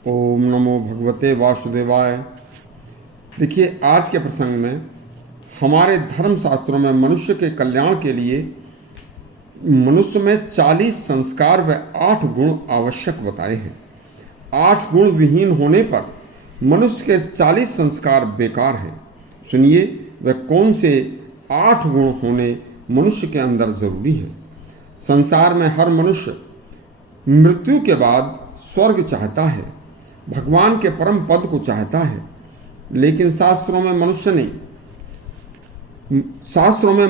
ओम नमो भगवते वासुदेवाय। देखिए, आज के प्रसंग में हमारे धर्म शास्त्रों में मनुष्य के कल्याण के लिए मनुष्य में 40 संस्कार व 8 गुण आवश्यक बताए हैं। 8 गुण विहीन होने पर मनुष्य के 40 संस्कार बेकार हैं। सुनिए, वे कौन से 8 गुण होने मनुष्य के अंदर जरूरी है। संसार में हर मनुष्य मृत्यु के बाद स्वर्ग चाहता है, भगवान के परम पद को चाहता है, लेकिन शास्त्रों में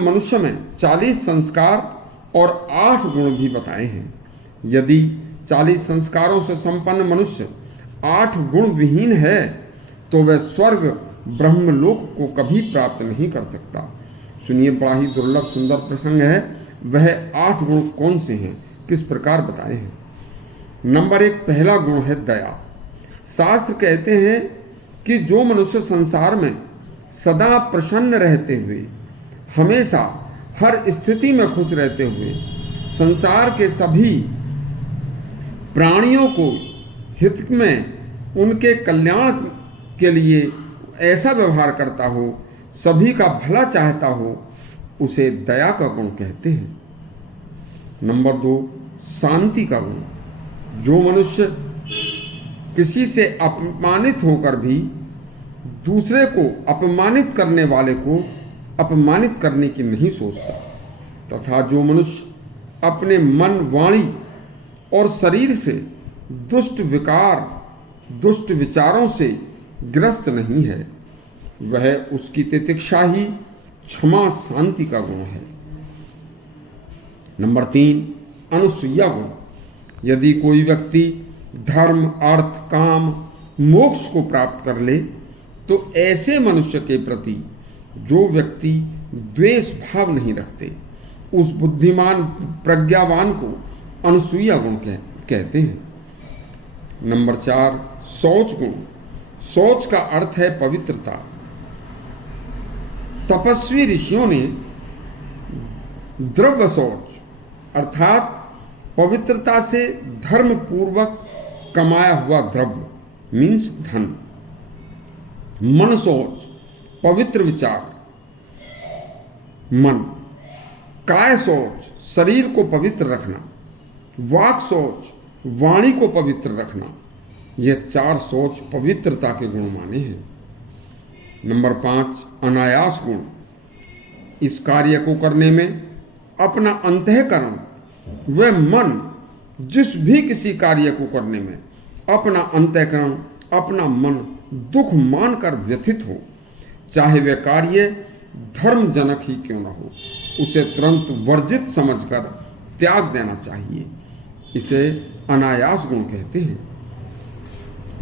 मनुष्य में 40 संस्कार और 8 गुण भी बताए हैं। यदि 40 संस्कारों से संपन्न मनुष्य 8 गुण विहीन है तो वह स्वर्ग ब्रह्मलोक को कभी प्राप्त नहीं कर सकता। सुनिए, बड़ा ही दुर्लभ सुंदर प्रसंग है। वह 8 गुण कौन से हैं, किस प्रकार बताए हैं। नंबर 1, पहला गुण है दया। शास्त्र कहते हैं कि जो मनुष्य संसार में सदा प्रसन्न रहते हुए, हमेशा हर स्थिति में खुश रहते हुए, संसार के सभी प्राणियों को हित में, उनके कल्याण के लिए ऐसा व्यवहार करता हो, सभी का भला चाहता हो, उसे दया का गुण कहते हैं। नंबर 2, शांति का गुण। जो मनुष्य किसी से अपमानित होकर भी दूसरे को अपमानित करने वाले को अपमानित करने की नहीं सोचता, तथा जो मनुष्य अपने मन, वाणी और शरीर से दुष्ट विकार, दुष्ट विचारों से ग्रस्त नहीं है, वह उसकी तितिक्षा ही क्षमा, शांति का गुण है। नंबर 3, अनुसूया गुण। यदि कोई व्यक्ति धर्म, अर्थ, काम, मोक्ष को प्राप्त कर ले तो ऐसे मनुष्य के प्रति जो व्यक्ति द्वेष भाव नहीं रखते, उस बुद्धिमान प्रज्ञावान को अनुसूया गुण कहते हैं। नंबर 4, शौच गुण। शौच का अर्थ है पवित्रता। तपस्वी ऋषियों ने द्रव्य शौच अर्थात पवित्रता से धर्म पूर्वक कमाया हुआ द्रव्य मीन्स धन, मन शौच पवित्र विचार, मन, काय शौच शरीर को पवित्र रखना, वाक शौच वाणी को पवित्र रखना, यह 4 शौच पवित्रता के गुण माने हैं। नंबर 5, अनायास गुण। इस कार्य को करने में अपना अंतःकरण वह मन, जिस भी किसी कार्य को करने में अपना अंतःकरण, अपना मन दुख मानकर व्यथित हो, चाहे वह कार्य धर्मजनक ही क्यों न हो, उसे तुरंत वर्जित समझकर त्याग देना चाहिए। इसे अनायास गुण कहते हैं।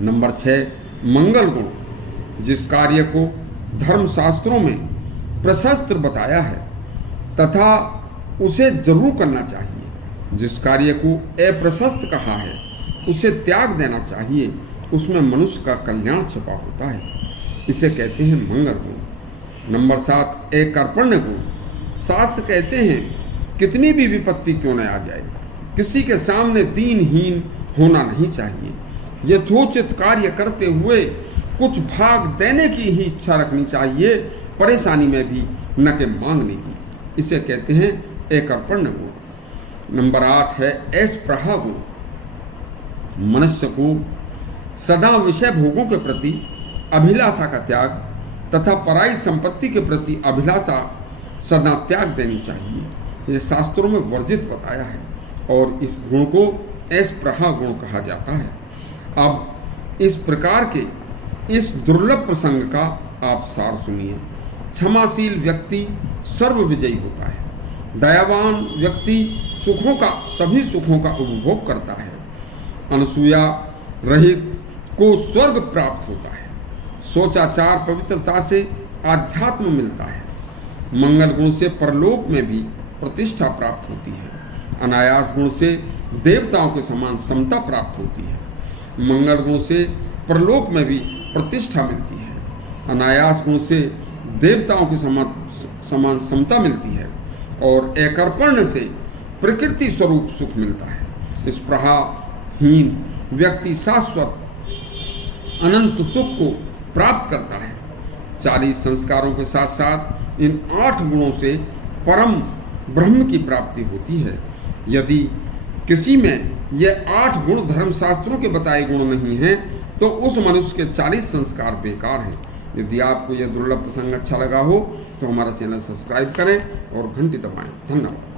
नंबर 6, मंगल गुण। जिस कार्य को धर्मशास्त्रों में प्रशस्त बताया है तथा उसे जरूर करना चाहिए, जिस कार्य को अप्रशस्त कहा है उसे त्याग देना चाहिए, उसमें मनुष्य का कल्याण छिपा होता है। इसे कहते हैं मंगल गुण। नंबर 7, एकर्पण्य गुण। शास्त्र कहते हैं कितनी भी विपत्ति क्यों न आ जाए, किसी के सामने दीनहीन होना नहीं चाहिए। यथोचित कार्य करते हुए कुछ भाग देने की ही इच्छा रखनी चाहिए, परेशानी में भी न के मांगने की। इसे कहते हैं एकर्पण्य गुण। नंबर 8 है ऐशप्रहा गुण। मनुष्य को सदा विषय भोगों के प्रति अभिलाषा का त्याग तथा पराई संपत्ति के प्रति अभिलाषा सदा त्याग देनी चाहिए। यह शास्त्रों में वर्जित बताया है और इस गुण को ऐशप्रहा गुण कहा जाता है। अब इस प्रकार के इस दुर्लभ प्रसंग का आप सार सुनिए। क्षमाशील व्यक्ति सर्वविजयी होता है। दयावान व्यक्ति सभी सुखों का उपभोग करता है। अनुसूया रहित को स्वर्ग प्राप्त होता है। सोचाचार पवित्रता से आध्यात्म मिलता है। मंगल गुण से परलोक में भी प्रतिष्ठा प्राप्त होती है। अनायास गुण से देवताओं के समान समता प्राप्त होती है। मंगल गुण से परलोक में भी प्रतिष्ठा मिलती है। अनायास गुण से देवताओं के समान समता मिलती है और एकर्पण्य से प्रकृति स्वरूप सुख मिलता है। इस प्रहाहीन व्यक्ति शाश्वत अनंत सुख को प्राप्त करता है। 40 संस्कारों के साथ साथ इन 8 गुणों से परम ब्रह्म की प्राप्ति होती है। यदि किसी में ये 8 गुण धर्मशास्त्रों के बताए गुण नहीं हैं तो उस मनुष्य के 40 संस्कार बेकार हैं। यदि आपको यह दुर्लभ प्रसंग अच्छा लगा हो तो हमारा चैनल सब्सक्राइब करें और घंटी दबाएं। धन्यवाद।